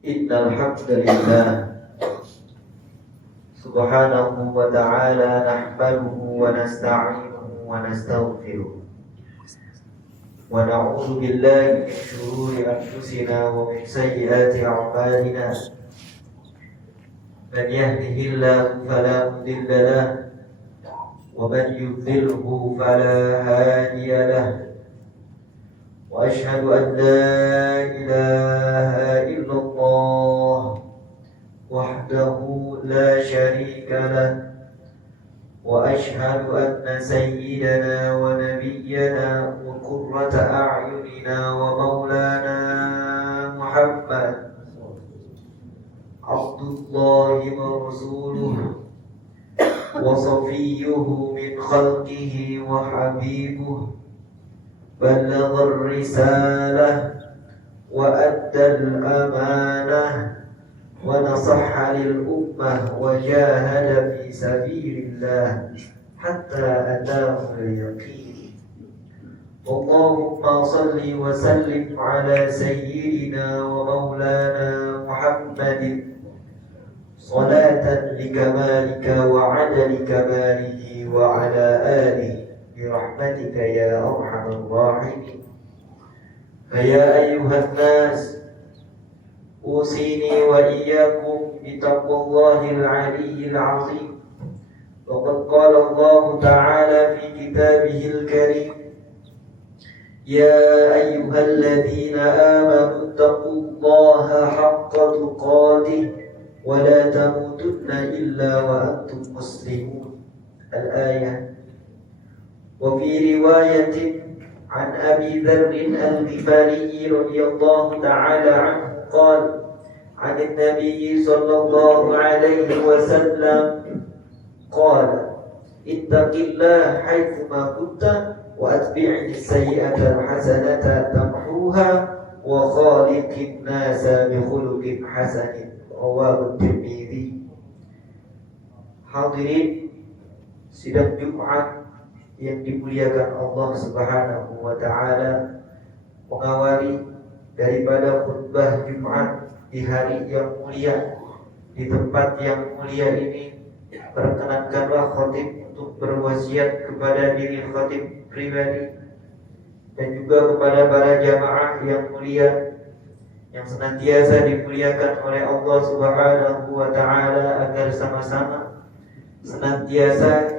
Innal hamdalillah subhanahu wa ta'ala nahmaduhu wa nasta'inuhu wa nastaghfiruh wa na'udzu billahi min shururi anfusina wa min sayyiati a'malina. Man yahdihillahu fala mudilla lahu wa man yudlilhu fala hadiya lahu. وأشهد أن لا إله إلا الله وحده لا شريك له وأشهد أن سيدنا ونبينا وقرة أعيننا ومولانا محمد عبد الله ورسوله وصفيه من خلقه وحبيبه بلغ الرسالة وأدى الأمانة ونصح للأمة وجاهد في سبيل الله حتى أتاه اليقين. اللهم صل وسلم على سيدنا ومولانا محمد صلاة لكمالك وعدل كماله وعلى آله برحمتك يا أرحم الراحمين. فيا أيها الناس أوصيني وإياكم بتقوى الله العلي العظيم. وقد قال الله تعالى في كتابه الكريم: يا أيها الذين آمنوا اتقوا الله حق تقاته ولا تموتن إلا وأنتم مسلمون. الآية. وفي رواية عن أبي ذر الغفاري رضي الله تعالى عنه قال عن النبي صلى الله عليه وسلم قال: اتق الله حيثما كنت وأتبع السيئة الحسنة تمحوها وخالق الناس بخلق حسن. رواه الترمذي. Hadirin sidang Jumat yang dimuliakan Allah Subhanahu wa ta'ala, mengawali daripada khutbah Jumat di hari yang mulia, di tempat yang mulia ini, perkenankanlah khatib untuk berwasiat kepada diri khatib pribadi dan juga kepada para jamaah yang mulia yang senantiasa dimuliakan oleh Allah Subhanahu wa ta'ala, agar sama-sama senantiasa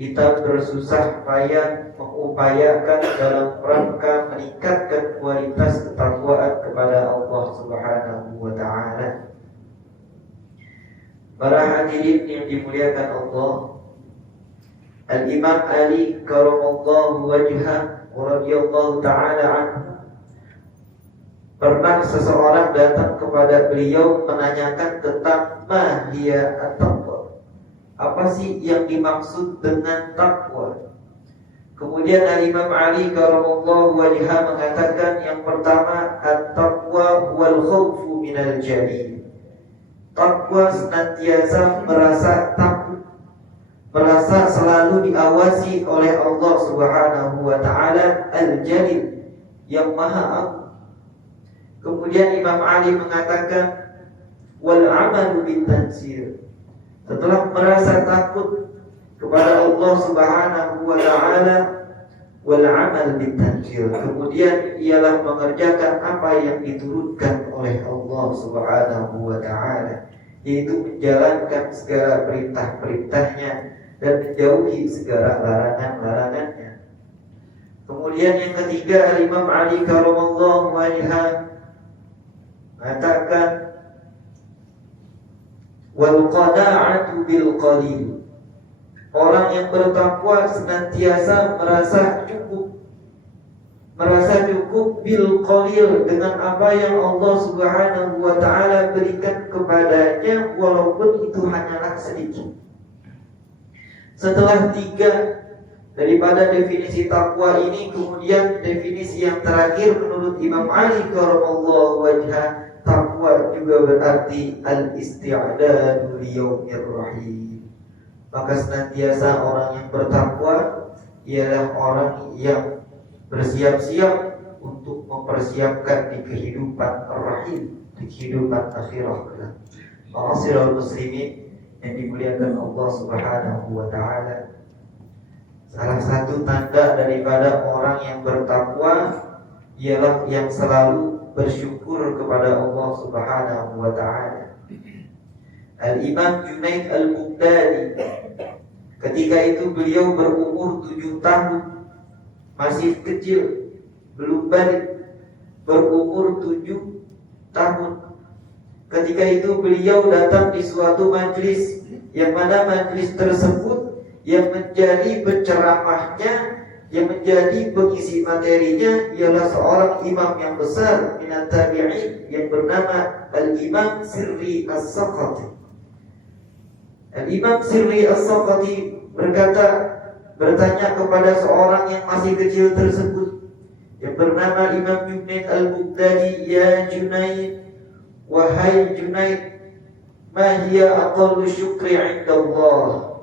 kita bersusah payah mengupayakan dalam rangka meningkatkan kualitas ketakwaan kepada Allah Subhanahu wa ta'ala. Para hadirin yang dimuliakan Allah, Al-Imam Ali karamallahu wajhah radhiyallahu ta'ala anhu, pernah seseorang datang kepada beliau menanyakan tentang ma hiya at-taqwa. Apa sih yang dimaksud dengan takwa? Kemudian Imam Ali karamallahu wajhah mengatakan, yang pertama, at-taqwa wal khawfu minal jalil. Takwa senantiasa merasa takut, merasa selalu diawasi oleh Allah Subhanahu wa ta'ala al-jalil, yang maha agung. Kemudian Imam Ali mengatakan wal amalu bitanzir. Setelah merasa takut kepada Allah Subhanahu wa ta'ala, wal amal bitanzir, kemudian ialah mengerjakan apa yang diturunkan oleh Allah Subhanahu wa ta'ala, yaitu menjalankan segala perintah-perintahnya dan menjauhi segala larangan-larangannya. Kemudian yang ketiga, Imam Ali karamallahu wajhah mengatakan wal qana'atu bil qalil. Orang yang bertakwa senantiasa merasa cukup bil qalil, dengan apa yang Allah Subhanahu wa ta'ala berikan kepadanya, walaupun itu hanyalah sedikit. Setelah tiga daripada definisi takwa ini, kemudian definisi yang terakhir menurut Imam Ali karamallahu wajhah, takwa juga berarti al-isti'dadu liyaumir rahim. Maka senantiasa orang yang bertakwa ialah orang yang bersiap-siap untuk mempersiapkan di kehidupan rahim, di kehidupan akhirah kelak. Ma'asyiral muslimin yang dimuliakan Allah Subhanahu wa taala. Salah satu tanda daripada orang yang bertakwa ialah yang selalu bersyukur kepada Allah Subhanahu wa taala. Al-Imam Junaid Al-Baghdadi ketika itu beliau berumur 7 tahun, masih kecil, belum balik, berumur 7 tahun. Ketika itu beliau datang di suatu majlis, yang mana majlis tersebut yang menjadi penceramahnya, yang menjadi pengisi materinya ialah seorang imam yang besar minat tabi'in yang bernama Al-Imam Sirri As-Saqati. Al-Imam Sirri As-Saqati bertanya kepada seorang yang masih kecil tersebut yang bernama Imam Junaid Al-Baghdadi, "Ya Junaid, wahai Junaid, ma hiya aqallu syukri 'inda Allah?"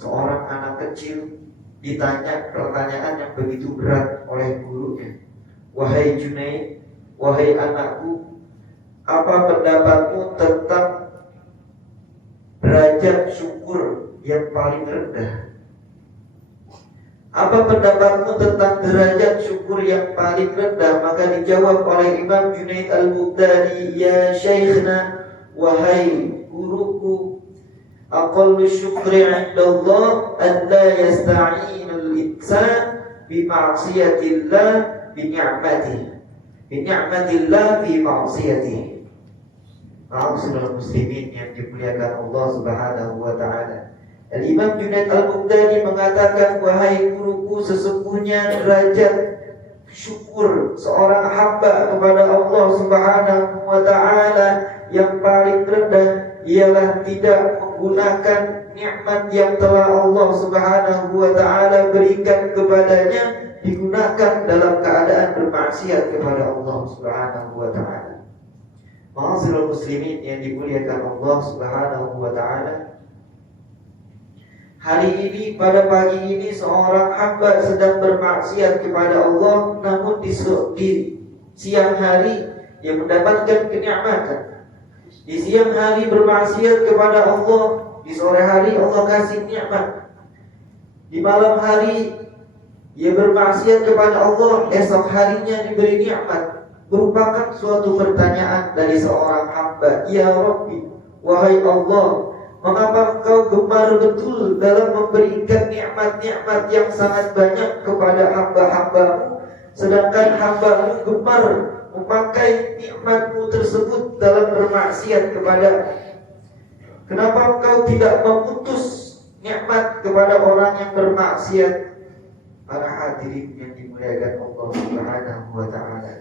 Seorang anak kecil ditanya pertanyaan yang begitu berat oleh gurunya. "Wahai Junaid, wahai anakku, apa pendapatmu tentang derajat syukur yang paling rendah?" Apa pendapatmu tentang derajat syukur yang paling rendah? Maka dijawab oleh Imam Junaid Al-Baghdadi, "Ya Syekhna, wahai guruku, aqallu syukri 'inda Allah an la yasta'inul insan bi ma'siyatillah bi ni'matillah fi ma'siyatihi." Ma'asyiral muslimin yang dimuliakan Allah Subhanahu wa taala. Al-Imam Junaid Al-Baghdadi mengatakan, "Wahai guruku, sesungguhnya derajat syukur seorang hamba kepada Allah Subhanahu wa taala yang paling rendah ialah tidak menggunakan nikmat yang telah Allah Subhanahu wa taala berikan kepadanya digunakan dalam keadaan bermaksiat kepada Allah Subhanahu wa taala." Ma'asyiral muslimin yang dimuliakan Allah Subhanahu wa taala, hari ini, pada pagi ini, seorang hamba sedang bermaksiat kepada Allah, namun di siang hari ia mendapatkan kenikmatan. Di siang hari bermaksiat kepada Allah, di sore hari Allah kasih nikmat. Di malam hari ia bermaksiat kepada Allah, esok harinya diberi nikmat. Merupakan suatu pertanyaan dari seorang hamba, "Ya Rabbi, wahai Allah, mengapa engkau gemar betul dalam memberikan nikmat-nikmat yang sangat banyak kepada hamba-hambamu, sedangkan hambamu gemar memakai nikmatmu tersebut dalam bermaksiat kepada? Kenapa engkau tidak memutus nikmat kepada orang yang bermaksiat?" Para hadirin yang dimuliakan Allah Subhanahu wa taala,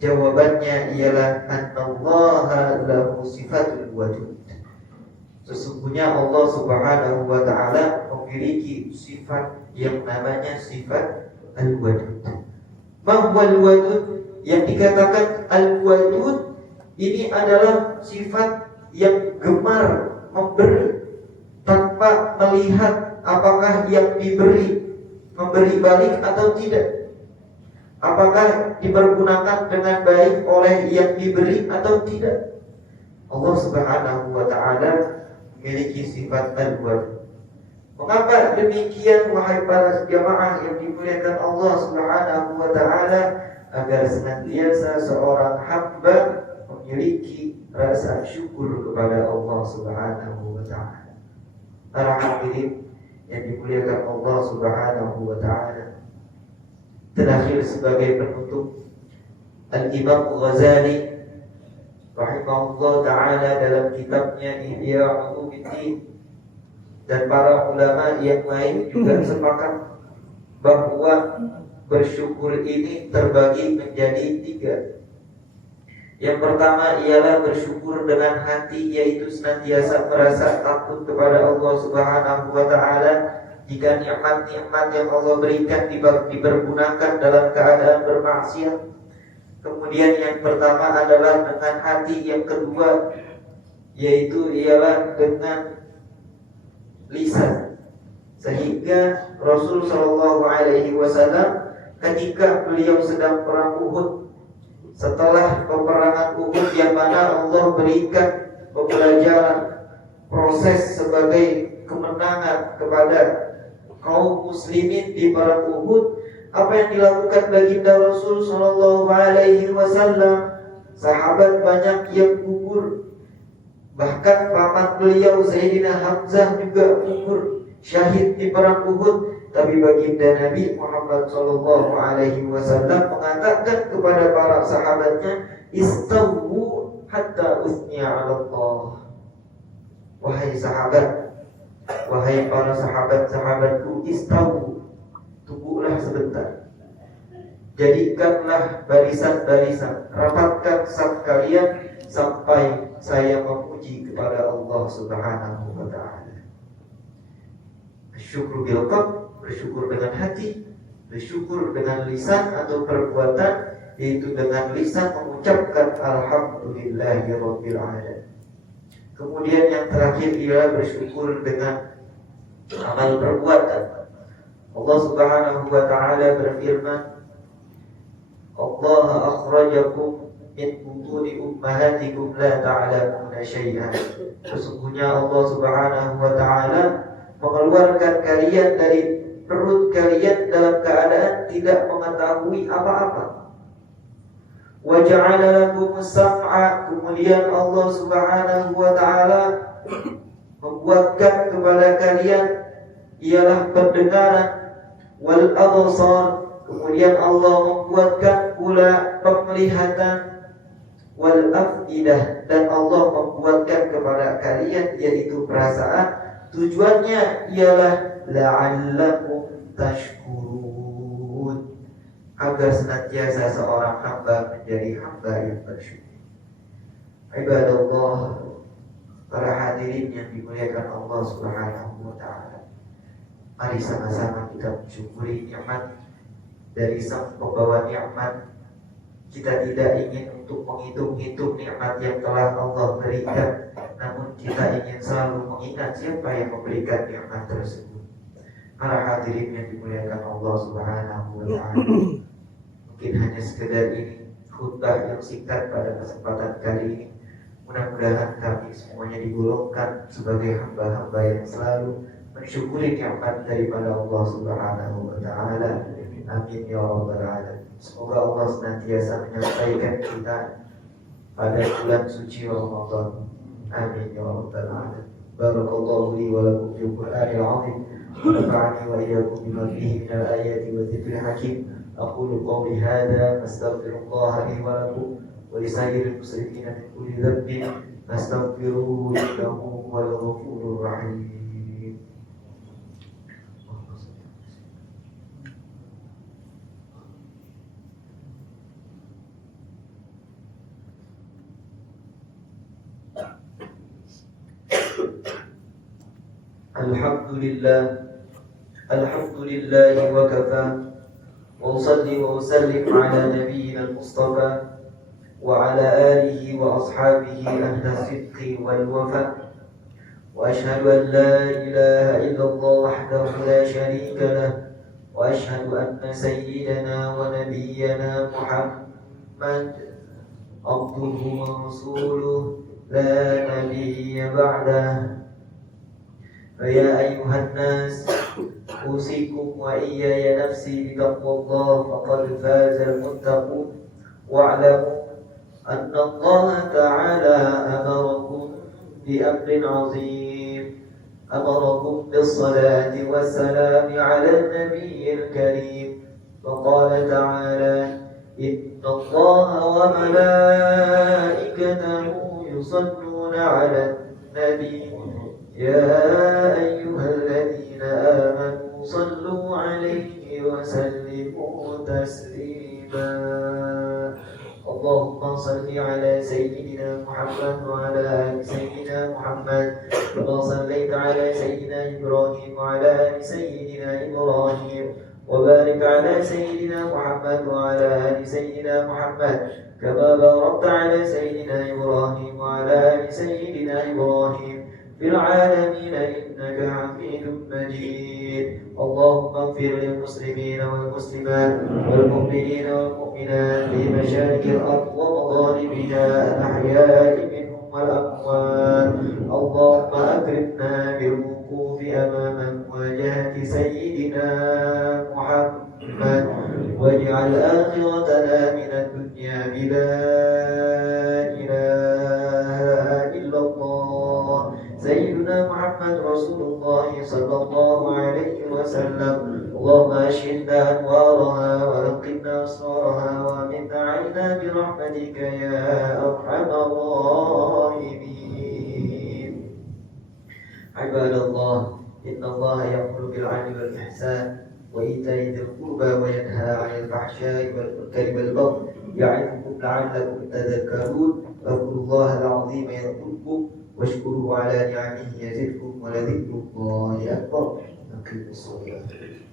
jawabannya ialah annallaha lahu sifatul wadud. Sesungguhnya Allah Subhanahu wa taala memiliki sifat yang namanya sifat al-wadud. Mahwal wadud, yang dikatakan al-wadud ini adalah sifat yang gemar memberi tanpa melihat apakah yang diberi memberi balik atau tidak, apakah dipergunakan dengan baik oleh yang diberi atau tidak. Allah Subhanahu wa taala memiliki sifat al-wadud. Mengapa demikian, wahai para jamaah yang dimuliakan Allah Subhanahu wa taala? Agar senantiasa seorang hamba memiliki rasa syukur kepada Allah Subhanahu wa taala. Para hadirin yang dimuliakan Allah Subhanahu wa taala, terakhir sebagai penutup, Al-Imam Ghazali rahimahullah ta'ala dalam kitabnya Ihya Ulumuddin dan para ulama yang lain juga sepakat bahwa bersyukur ini terbagi menjadi 3. Yang pertama ialah bersyukur dengan hati, yaitu senantiasa merasa takut kepada Allah Subhanahu wa taala jika nikmat-nikmat yang Allah berikan dipergunakan dalam keadaan bermaksiat. Kemudian yang pertama adalah dengan hati, yang kedua yaitu ialah dengan lisan. Sehingga Rasul sallallahu alaihi wasallam ketika beliau sedang perang Uhud, setelah peperangan Uhud yang mana Allah berikan pembelajaran proses sebagai kemenangan kepada kaum muslimin di perang Uhud, apa yang dilakukan baginda Rasul sallallahu alaihi wasallam? Sahabat banyak yang gugur. Bahkan paman beliau Sayyidina Hamzah juga gugur syahid di perang Uhud. Tapi baginda Nabi Muhammad sallallahu alaihi wasallam mengatakan kepada para sahabatnya, "Istawu hatta usniya 'ala Allah." Wahai sahabat, wahai para sahabat-sahabatku, istawu, tunggulah sebentar. Jadikanlah barisan-barisan, rapatkan saf kalian sampai saya memuji kepada Allah Subhanahu wa taala. Syukur bil qalb, bersyukur dengan hati, bersyukur dengan lisan atau perbuatan, yaitu dengan lisan mengucapkan alhamdulillahirabbil alamin. Kemudian yang terakhir ialah bersyukur dengan amal perbuatan. Allah Subhanahu wa taala berfirman, Allah akhrajakum min butuni ummahatikum la ta'lamuna syai'an. Sesungguhnya Allah Subhanahu wa taala mengeluarkan kalian dari perut kalian dalam keadaan tidak mengetahui apa-apa. Wa ja'ala lakumus sam'a, kemudian Allah Subhanahu wa taala membuatkan kepada kalian ialah pendengaran, wal absar, kemudian Allah membuatkan pula penglihatan, wal afidah, dan Allah membuatkan kepada kalian yaitu perasaan. Tujuannya ialah la'allakum tashkurun, agar senantiasa seorang hamba menjadi hamba yang bersyukur. Ibadallah, para hadirin yang dimuliakan Allah Subhanahu wa taala, mari sama-sama kita mensyukuri nikmat dari Sang Pembawa nikmat. Kita tidak ingin untuk menghitung-hitung nikmat yang telah Allah berikan, namun kita ingin selalu mengingat siapa yang memberikan nikmat tersebut. Para hadirin yang dimuliakan Allah Subhanahu wa taala, mungkin hanya sekedar ini khutbah yang singkat pada kesempatan kali ini. Mudah-mudahan kami semuanya digolongkan sebagai hamba-hamba yang selalu mensyukuri nikmat daripada Allah Subhanahu wa taala. Amin ya rabbal alamin. Semoga Allah senantiasa menyampaikan kita pada bulan suci Ramadan. Amin ya rabbal alamin. Barakallahu li wa lakum fil Qur'anil 'azim. ونفعني وإياكم بما فيه من الآيات والذكر الحكيم. أقول قولي هذا فاستغفر الله لي ولكم ولسائر المسلمين من كل ذنب فاستغفروه إنه هو الغفور الرحيم. الحمد لله وكفى وأصلي وأسلم على نبينا المصطفى وعلى آله وأصحابه أهل الصدق والوفاء، وأشهد أن لا إله إلا الله وحده لا شريك له، وأشهد أن سيدنا ونبينا محمد عبده ورسوله لا نبي بعده. فيا أيها الناس أوصيكم وإياي نفسي بتقوى الله فقد فاز المتقون. واعلموا أن الله تعالى أمركم بأمر عظيم، أمركم بالصلاة والسلام على النبي الكريم، فقال تعالى: إن الله وملائكته يصلون على النبي يا أيها الذين آمنوا صلوا عليه وسلموا تسليما. اللهم صل على سيدنا محمد وعلى آل سيدنا محمد كما صليت على سيدنا إبراهيم وعلى آل سيدنا إبراهيم، وبارك على سيدنا محمد وعلى آل سيدنا محمد كما باركت على سيدنا إبراهيم وعلى آل سيدنا إبراهيم في العالمين إنك حميد مجيد. اللهم اغفر للمسلمين والمسلمات والمؤمنين والمؤمنات في مشارق الأرض الأحياء منهم والأموات. اللهم أكرمنا بالوقوف أمام مواجهة سيدنا محمد، واجعل آخرتنا من الدنيا بلا إله إلا الله سيدنا محمد رسول الله صلى الله عليه وسلم. اللهم أشهدنا أنوارها ولقنا أسرارها ومتع علينا برحمتك يا أرحم الراحمين. عباد الله، إن الله يأمر بالعدل والإحسان وإيتاء ذي القربى وينهى عن الفحشاء والمنكر والبغي يعظكم لعلكم تذكرون. اذكروا الله العظيم يذكركم واشكروه على نعمه يزدكم ولذكر الله أكبر. أقيموا الصلاة.